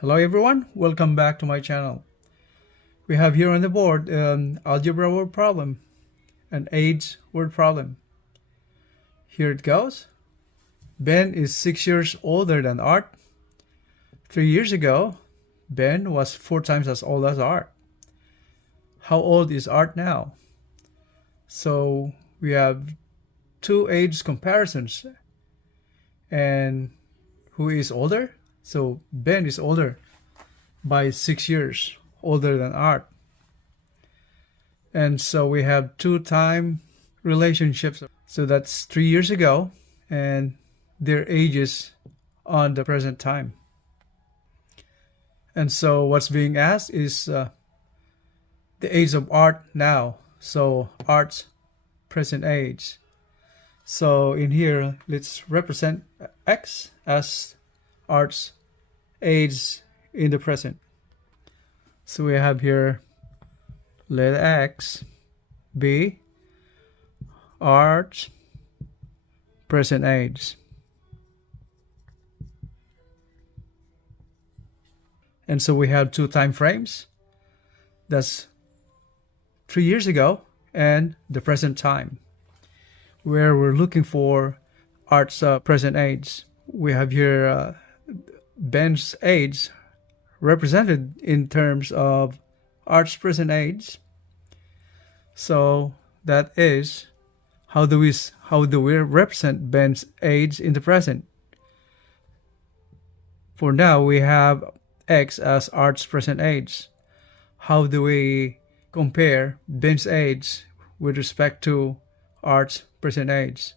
Hello everyone, welcome back to my channel. We have here on the board algebra word problem, an age word problem. Here it goes. Ben is 6 years older than Art. 3 years ago, Ben was 4 times as old as Art. How old is Art now? So we have two age comparisons. And who is older? So Ben is older by 6 years, older than Art. And so we have two time relationships. So that's 3 years ago and their ages on the present time. And so what's being asked is the age of Art now. So Art's present age. So in here, let's represent X as Art's age in the present. So we have here, let X be Art's present age. And so we have two time frames. That's 3 years ago and the present time, where we're looking for Art's present age. We have here Ben's age represented in terms of Art's present age. So that is, how do we represent Ben's age in the present? For now, we have X as Art's present age. How do we compare Ben's age with respect to Art's present age?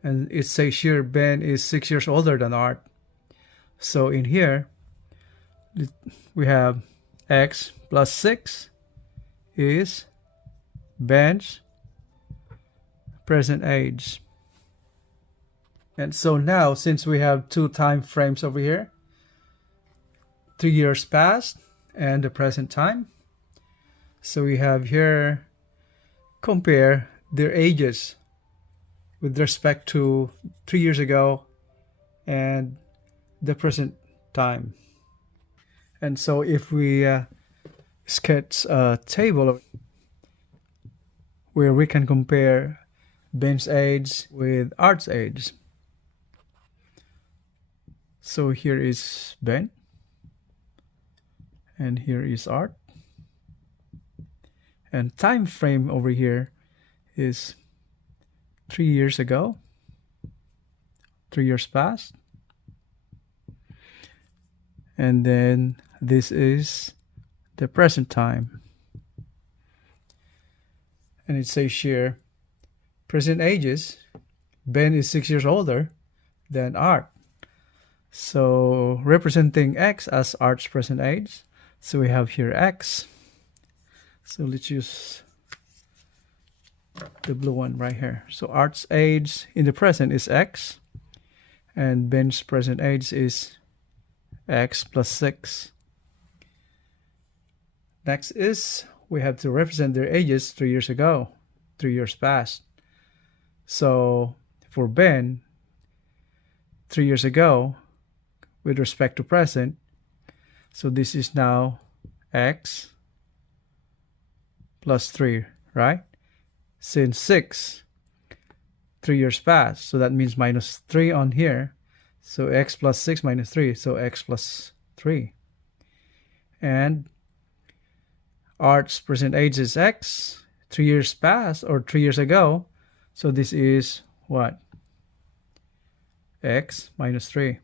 And it says here Ben is 6 years older than Art. So in here, we have X plus 6 is Ben's present age. And so now, since we have two time frames over here, 3 years past and the present time, so we have here compare their ages with respect to 3 years ago and the present time. And so if we sketch a table where we can compare Ben's age with Art's age. So here is Ben and here is Art. And time frame over here is 3 years ago, 3 years past. And then this is the present time. And it says here, present ages, Ben is 6 years older than Art. So representing X as Art's present age. So we have here X. So let's use the blue one right here. So Art's age in the present is X. And Ben's present age is X plus 6. Next is, we have to represent their ages 3 years ago, 3 years past. So for Ben, 3 years ago, with respect to present, so this is now X plus 3, right? Since 6, 3 years past, so that means minus 3 on here. So X plus 6 minus 3, so X plus 3. And Art's present age is X, 3 years past or 3 years ago. So this is what? X minus 3.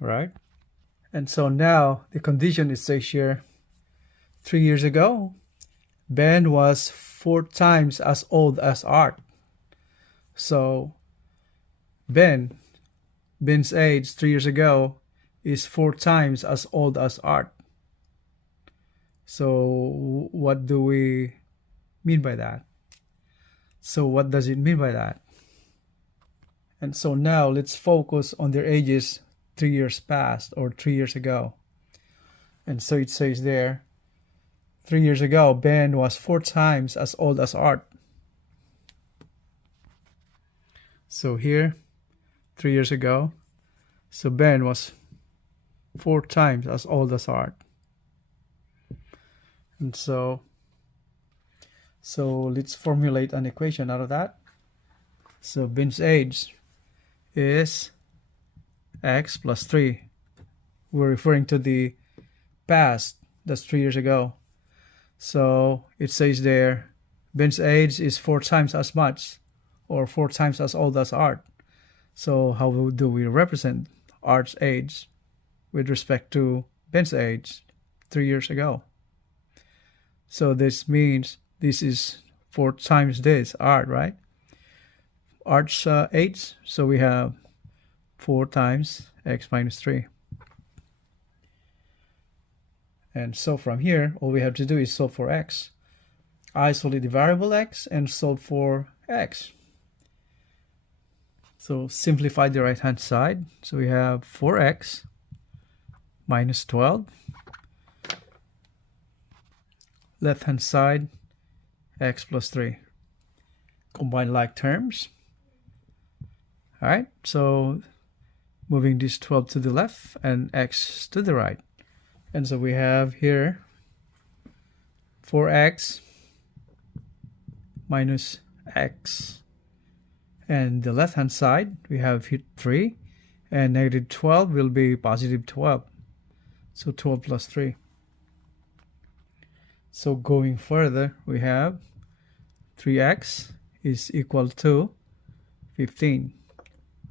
Right? And so now the condition is says here, 3 years ago, Ben was 4 times as old as Art. So Ben's age 3 years ago is 4 times as old as Art. So what do we mean by that? So what does it mean by that? And so now let's focus on their ages 3 years past or 3 years ago. And so it says there, 3 years ago, Ben was 4 times as old as Art. So here, 3 years ago, So Ben was 4 times as old as Art. And so let's formulate an equation out of that. So Ben's age is x plus 3. We're referring to the past, that's 3 years ago. So it says there, Ben's age is 4 times as much, or 4 times as old as Art. So how do we represent Art's age with respect to Ben's age 3 years ago? So this means this is 4 times this, Art, right? Art's age, so we have 4 times x minus 3. And so from here, all we have to do is solve for x. Isolate the variable x and solve for x. So simplify the right-hand side. So we have 4x minus 12. Left-hand side, x plus 3. Combine like terms. All right, so moving this 12 to the left and x to the right. And so we have here 4x minus x. And the left hand side, we have here 3. And negative 12 will be positive 12. So 12 plus 3. So going further, we have 3x is equal to 15.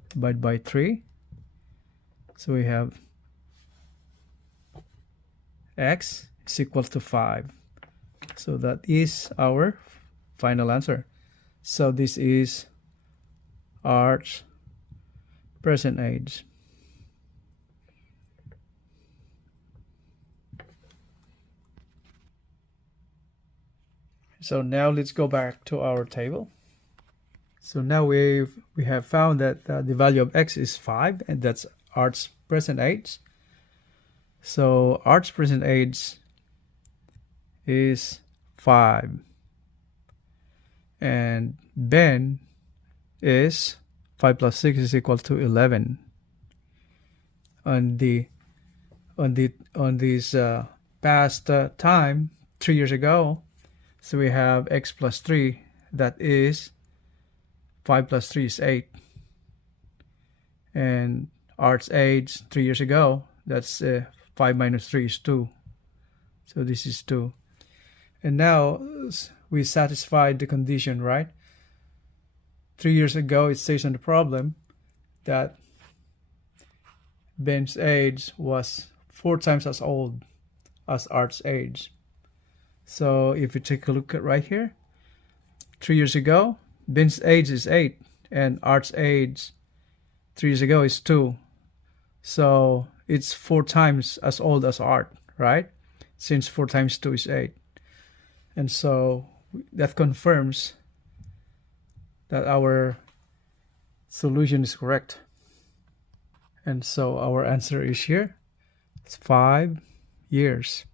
Divide by 3. So we have x is equal to 5. So that is our final answer. So this is Art's present age. So now let's go back to our table. So now we have found that the value of x is 5, and that's Art's present age. So Art's present age is 5. And Ben is 5 plus 6 is equal to 11. On this past time, 3 years ago, so we have x plus 3, that is 5 plus 3 is 8. And Art's age 3 years ago, that's 5 minus 3 is 2. So this is 2. And now we satisfied the condition, right? 3 years ago, it says on the problem that Ben's age was 4 times as old as Art's age. So if you take a look at right here, 3 years ago, Ben's age is 8, and Art's age 3 years ago is 2. So it's 4 times as old as Art, right? Since 4 times 2 is 8. And so that confirms that our solution is correct. And so our answer is here. It's 5 years.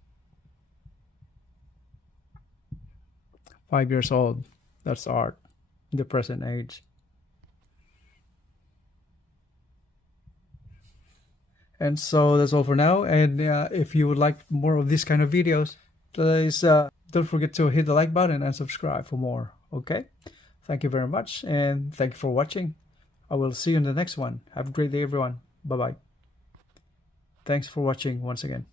5 years old. That's Art in the present age. And so that's all for now. And if you would like more of these kind of videos, please don't forget to hit the like button and subscribe for more. Okay? Thank you very much, and thank you for watching. I will see you in the next one. Have a great day, everyone. Bye-bye. Thanks for watching once again.